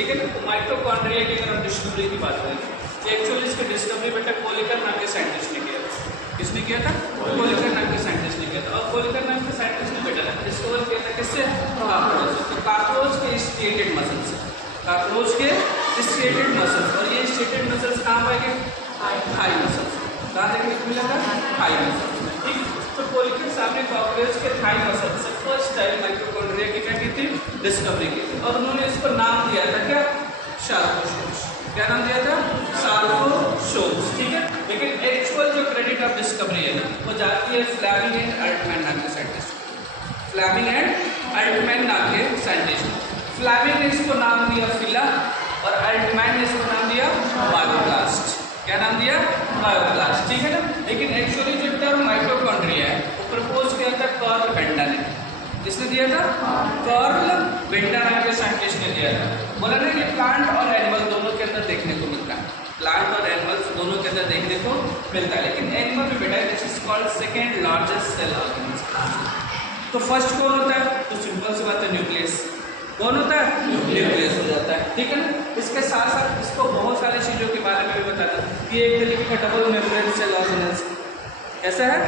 ठीक है ना। तो माइटोकॉन्ड्रिया की अगर हम डिस्कवरी की बात करें तो एक्चुअली इसकी डिस्कवरी बेटा कोलिकर नाम के साइंटिस्ट ने किया था। किसने किया था? कोलिकर नाम के साइंटिस्ट ने किया था। और कोलिकर नाम के साइंटिस्ट ने बेटा डिस्कवर किया था किससे? काकरोच। तो काकरोच के स्ट्रेटेड मसल्स, काकरोच के स्ट्रेटेड मसल्स, और ये स्ट्रेटेड मसल्स कहाँ पाएंगे? Thigh muscles. कहाँ देखने को मिला था? Thigh muscles. ठीक, तो कोलिकर साहब ने कॉकरोच के थाई मसल से फर्स्ट टाइम माइटोकॉन्ड्रिया की क्या की थी? डिस्कवरी की थी। और उन्होंने इसको नाम दिया था क्या? शार्कोशोम्स। क्या नाम दिया था? शार्कोशोम्स। ठीक है, लेकिन एक्चुअल जो क्रेडिट ऑफ डिस्कवरी है ना वो जाती है फ्लेमिंग एंड अल्टमैन नाम के साइंटिस्ट। फ्लेमिंग एंड अल्टमैन नाम के साइंटिस्ट। फ्लेमिंग ने इसको नाम दिया फिला और अल्टमैन ने इसको नाम दिया बायोब्लास्ट। क्या नाम दिया? बायोब्लास्ट। ठीक है ना। लेकिन एक्चुअली जो टर्म माइटोकॉन्ड्रिया है वो प्रपोज किया था कार्ल बेंडा ने। किसने दिया था? कार्ल बेंडा नाम के साइंटिस्ट ने दिया था। बोला ना कि प्लांट और एनिमल दोनों के अंदर देखने को मिलता है, प्लांट और एनिमल्स दोनों के अंदर देखने को मिलता है, लेकिन एनिमल में बेटा this is called second largest cell organism. तो फर्स्ट कौन होता है? तो सिंपल सी बात है, न्यूक्लियस। कौन होता है? न्यूक्लियस हो जाता है। ठीक है ना। इसके साथ साथ इसको बहुत सारी चीज़ों के बारे में भी बताता है कि एक तरीके का डबल मेम्ब्रेन सेल ऑर्गेनेल्स। कैसा है?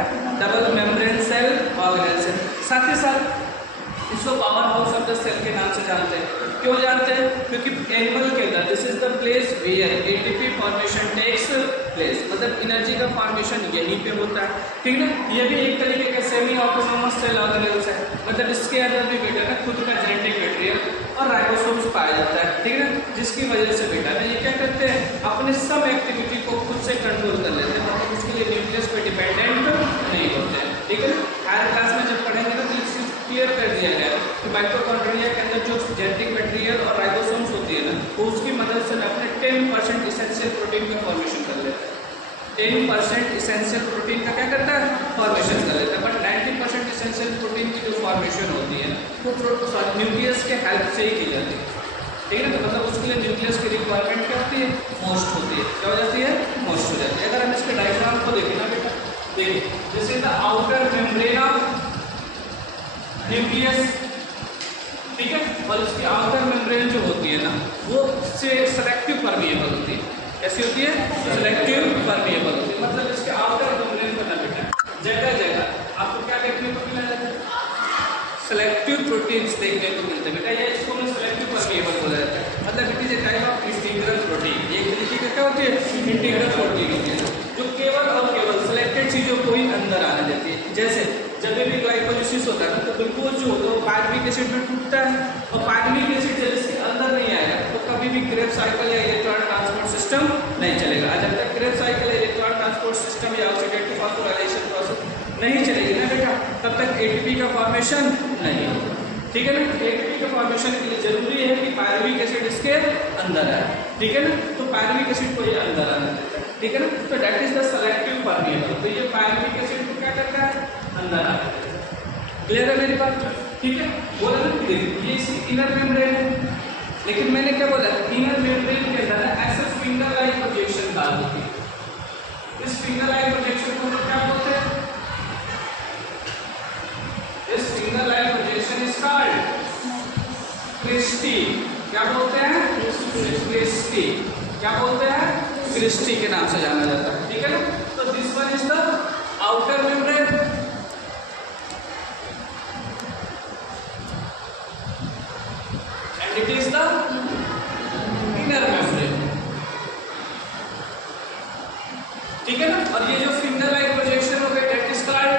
Double membrane cell organelles. साथ ही साथ इसको power house of the cell के नाम से जानते हैं। क्यों जानते हैं? क्योंकि एनिमल के अंदर this is the place where ATP formation takes place, मतलब एनर्जी का फॉर्मेशन यहीं पे होता है। ठीक है ना। ये भी एक तरीके का सेमी ऑटोनोमस सेल ऑर्गेनेल्स है, मतलब इसके अंदर भी बेटा ना खुद का जेनेटिक मटेरियल और राइबोसोम्स पाया जाता है। ठीक है ना, जिसकी वजह से बेटा ना ये क्या करते हैं? अपने सब एक्टिविटी को खुद से कंट्रोल कर लेते हैं, मतलब इसके लिए न्यूक्लियस पे डिपेंडेंट नहीं होते हैं। ठीक है ना। हायर क्लास में जब पढ़ेंगे ना तो इसको क्लियर कर दिया गया कि माइटोकॉन्ड्रिया के अंदर जो जेनेटिक मटेरियल और राइबोसोम्स होती है ना वो उसकी मदद से अपने 10% इसेंशियल प्रोटीन का फॉर्मेशन कर लेता है। 10% इसेंशियल प्रोटीन का क्या करता है? फॉर्मेशन कर लेता है। बट 90% इसेंशियल प्रोटीन की जो फॉर्मेशन होती है वो न्यूक्लियस के हेल्प से ही की जाती है। ठीक है ना। तो मतलब उसके लिए न्यूक्लियस की रिक्वायरमेंट क्या होती है? मोस्ट होती है। क्या हो जाती है? मोस्ट हो जाती है। अगर हम इसके डायग्राम को देखें ना बेटा, देखिए this is the outer membrane of nucleus. ठीक है, और इसकी आउटर मेम्ब्रेन जो होती है ना वो से सेलेक्टिव परमिएबल होती है। कैसी होती है? सेलेक्टिव परमिएबल होती है। मतलब इसके आउटर मेम्ब्रेन पर ना बेटा जगह जगह आपको क्या देखने को मिला जाता है? सेलेक्टिव प्रोटीन्स देखने को मिलते हैं बेटा। ये इसको मैं सेलेक्टिव परमिएबल बोला जाता है। मतलब it is a type of integral protein. एक तरीके का क्या होती है? इंटीग्रल प्रोटीन होती है जो केवल और केवल सिलेक्टेड चीजों को ही अंदर आने देती है। जैसे जब भी ग्लाइकोलिसिस होता है ना तो ग्लूकोज जो होता है वो पायरुविक एसिड में टूटता है, और पायरुविक एसिड जब इसके अंदर नहीं आएगा तो कभी भी क्रेब्स साइकिल या इलेक्ट्रॉन ट्रांसपोर्ट सिस्टम नहीं चलेगा। जब तक क्रेब्स साइकिल या इलेक्ट्रॉन ट्रांसपोर्ट सिस्टम या ऑक्सीडेटिव फॉस्फोराइलेशन प्रोसेस नहीं चलेगी ना बेटा तब तक एटीपी का फॉर्मेशन नहीं होगा। ठीक है ना। एटीपी के फॉर्मेशन के लिए जरूरी है कि पायरुविक एसिड इसके अंदर आए। ठीक है ना। तो पायरुविक एसिड को ये अंदर आने देता है। ठीक है ना। तो that is the selective permeable. तो ये पायरुविक एसिड को क्या करता है? अंदर आ जाता है। क्लियर है मेरी बात? ठीक है। बोला ना ये इसकी इनर मेम्ब्रेन है, लेकिन मैंने क्या बोला? इनर मेम्ब्रेन के अंदर ऐसे फिंगर लाइक प्रोजेक्शन डाल होती है। इस फिंगर लाइक प्रोजेक्शन को हम क्या बोलते हैं? इस finger like projection is called cristae. क्या बोलते हैं? क्रिस्टी। क्या बोलते हैं? क्रिस्टी के नाम से जाना जाता है। ठीक है ना। तो this one is the outer membrane and it is the inner membrane। ठीक है ना। और ये जो फिंगर लाइक प्रोजेक्शन हो गई दैट इज कॉल्ड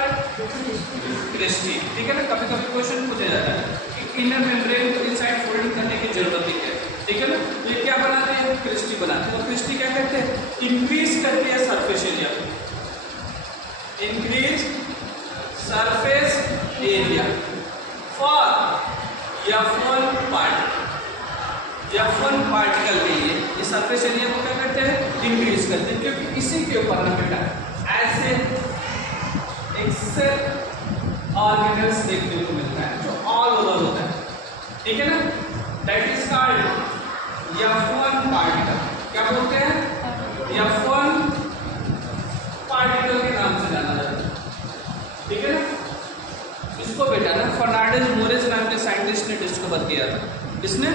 क्रिस्टी। ठीक है ना। कभी कभी क्वेश्चन पूछा जाता है कि इनर मेम्ब्रेन को इनसाइड फोल्डिंग करने की जरूरत है क्या? ठीक है ना। ये क्या बनाते हैं? क्रिस्टी बनाते हैं। और क्रिस्टी क्या करते हैं? इंक्रीज करती है surface area, increase surface area for F1 particle. F1 particle के लिए ये सरफेस एरिया को क्या करते हैं? इंक्रीज करते हैं, क्योंकि इसी के ऊपर ना बेटा ऐसे एक्सेल ऑर्गेनल्स देखने को मिलता है जो ऑल ओवर होता है। ठीक है ना। That is called F1 particle. क्या बोलते हैं? F1 पार्टिकल के नाम से जाना जाता है। ठीक है ना। इसको बेटा ना फर्नांडिस मोरिस नाम के साइंटिस्ट ने डिस्कवर किया था। किसने?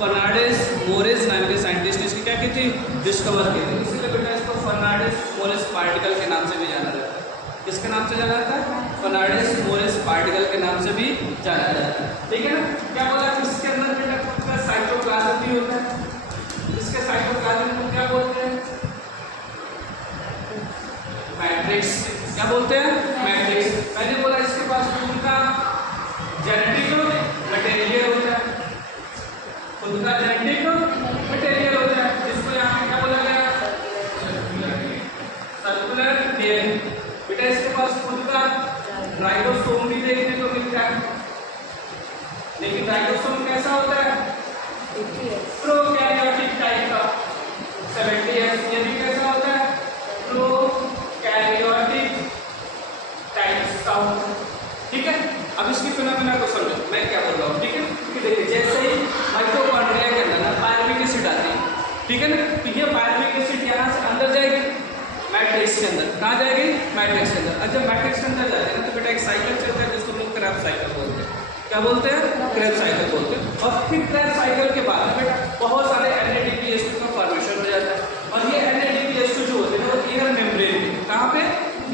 फर्नांडिस मोरिस नाम के साइंटिस्ट ने इसकी क्या की थी, डिस्कवर की थी। इसीलिए बेटा इसको फर्नांडिस मोरिस पार्टिकल के नाम से भी जाना जाता है। किसके नाम से जाना जाता है? फर्नांडिस मोरिस पार्टिकल के नाम से भी जाना जाता है। ठीक है ना। क्या बोला, इसके अंदर बेटा खुद का साइटोप्लाज्म भी होता है। इसके साइटोप्लाज्म को क्या बोलते हैं? मैट्रिक्स। क्या बोलते हैं? मैट्रिक्स। मैंने बोला इसके पास खुद का जेनेटिक मटेरियल होता है, खुद का जेनेटिक मटेरियल होता है, जिसको यहाँ पे क्या बोला गया? Circular DNA. बेटा इसके पास खुद का राइबोसोम भी देखने को मिलता है, लेकिन राइबोसोम कैसा होता है? प्रोकैरियोटिक टाइप का। 70S ये भी कैसा होता है? प्रोकैरियोटिक टाइप का। ठीक है। अब इसकी फिनोमेना को समझो मैं क्या बोल रहा हूँ। ठीक है, कि देखिए जैसे ही माइटोकॉन्ड्रिया के अंदर ना पायरुविक एसिड आती है, ठीक है ना, तो ये पायरुविक एसिड यहाँ से अंदर जाएगी मैट्रिक्स के अंदर। कहाँ जाएगी? मैट्रिक्स के अंदर। और जब मैट्रिक्स के अंदर जाती है ना तो बेटा एक साइकिल चलता है जिसको हम लोग क्रेब्स साइकिल बोलते हैं। क्या बोलते हैं? क्रेब्स साइकिल बोलते हैं। और फिर क्रेब्स साइकिल के बाद बेटा बहुत सारे NADPH2 का फॉर्मेशन हो जाता है। और ये NADPH2 जो होते हैं वो इनर मेम्ब्रेन में, कहाँ पे?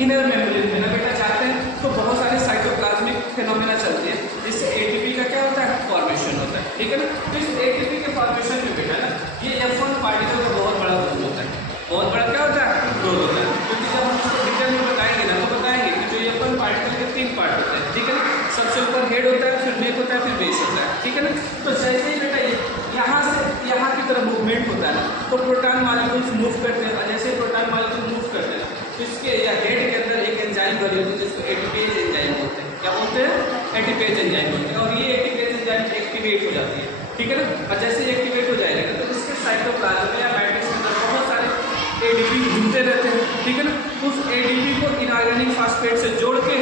इनर मेम्ब्रेन में ना बेटा जाते हैं तो बहुत सारे साइटोप्लाज्मिक फिनोमेना चलते हैं, जिससे ATP का क्या होता है? फॉर्मेशन होता है। ठीक है ना। तो इस ATP के फॉर्मेशन में बेटा ना ये F1 पार्टिकल का बहुत बड़ा रोल होता है। बहुत बड़ा क्या होता है? रोल होता है। क्योंकि जब हम इसको डिटेल में बताएंगे ना तो बताएंगे कि जो F1 पार्टिकल के 3 पार्ट होते हैं। ठीक है ना। सबसे ऊपर हेड होता है, फिर नेक होता है, फिर बेस होता है। ठीक है ना। तो जैसे ही बेटा यहाँ से यहाँ की तरफ मूवमेंट होता है ना तो प्रोटॉन मॉलिक्यूल्स मूव करते हैं। जैसे प्रोटॉन मॉलिक्यूल मूव करते हैं तो इसके या हेड के अंदर एक एंजाइम बनी होती है जिसको एटीपेज एंजाइम बोलते हैं। क्या बोलते हैं? एटीपेज एंजाइम बोलते हैं। और ये एटीपेज एंजाइम एक्टिवेट हो जाती है। ठीक है ना। और जैसे ही एक्टिवेट हो जाएगा तो इसके साइटोप्लाज्म या मैट्रिक्स के अंदर बहुत सारे ADP घूमते रहते हैं। ठीक है ना। उस ADP को इनऑर्गेनिक फॉस्फेट से जोड़ के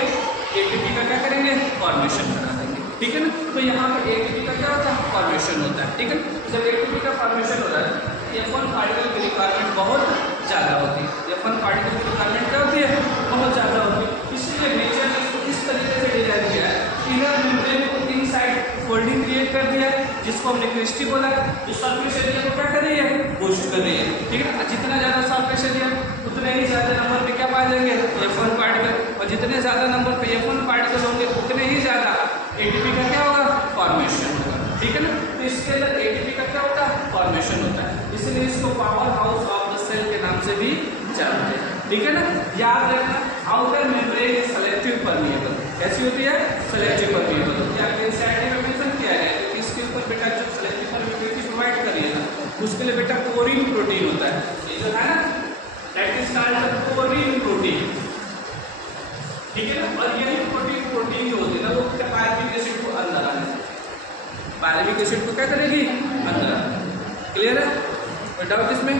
ATP का क्या करेंगे? फॉर्मेशन करा देंगे। ठीक है ना। तो यहाँ पे ATP का क्या होता है? फॉर्मेशन होता है। ठीक है। जब ATP का फॉर्मेशन हो रहा है F1 पार्टिकल की रिक्वायरमेंट बहुत ज़्यादा होती है। F1 पार्टिकल की रिक्वायरमेंट क्या होती है? बहुत ज़्यादा होती है। इसलिए नेचर ने इसको इस तरीके से डिजाइन किया है, इनर मेम्ब्रेन को इनसाइड फोल्डिंग क्रिएट कर दिया है, जिसको हमने क्रिस्टी बोला है। जो सरफेस एरिया को क्या कर रही है? बूस्ट कर रही है। ठीक है। जितना ज़्यादा सरफेस एरिया उतने ही ज़्यादा नंबर पे क्या पाए जाएंगे? F1 particle. और जितने ज़्यादा नंबर पे F1 पार्टिकल होंगे उतने ही ज़्यादा ATP का क्या होगा? फॉर्मेशन होगा। ठीक है ना। तो इसके अंदर ATP का क्या होता है? फॉर्मेशन होता है। इसलिए इसको power house of the cell के नाम से भी जानते हैं। ठीक है ना। याद रखना outer membrane is selective permeable. कैसी होती है? Selective permeable. क्या एनसीईआरटी में मेंशन किया है कि इसके ऊपर बेटा जो सेलेक्टिव परमिएबिलिटी प्रोवाइड करी है ना उसके लिए बेटा कोरिन प्रोटीन होता है। ये जो है ना दैट इज कॉल्ड कोरिन प्रोटीन। ठीक है ना। और यही प्रोटीन जो होती है ना वो पायरुविक एसिड को अंदर आने देती है। पायरुविक एसिड को क्या करेगी? अंदर। क्लियर है? कोई डाउट इसमें?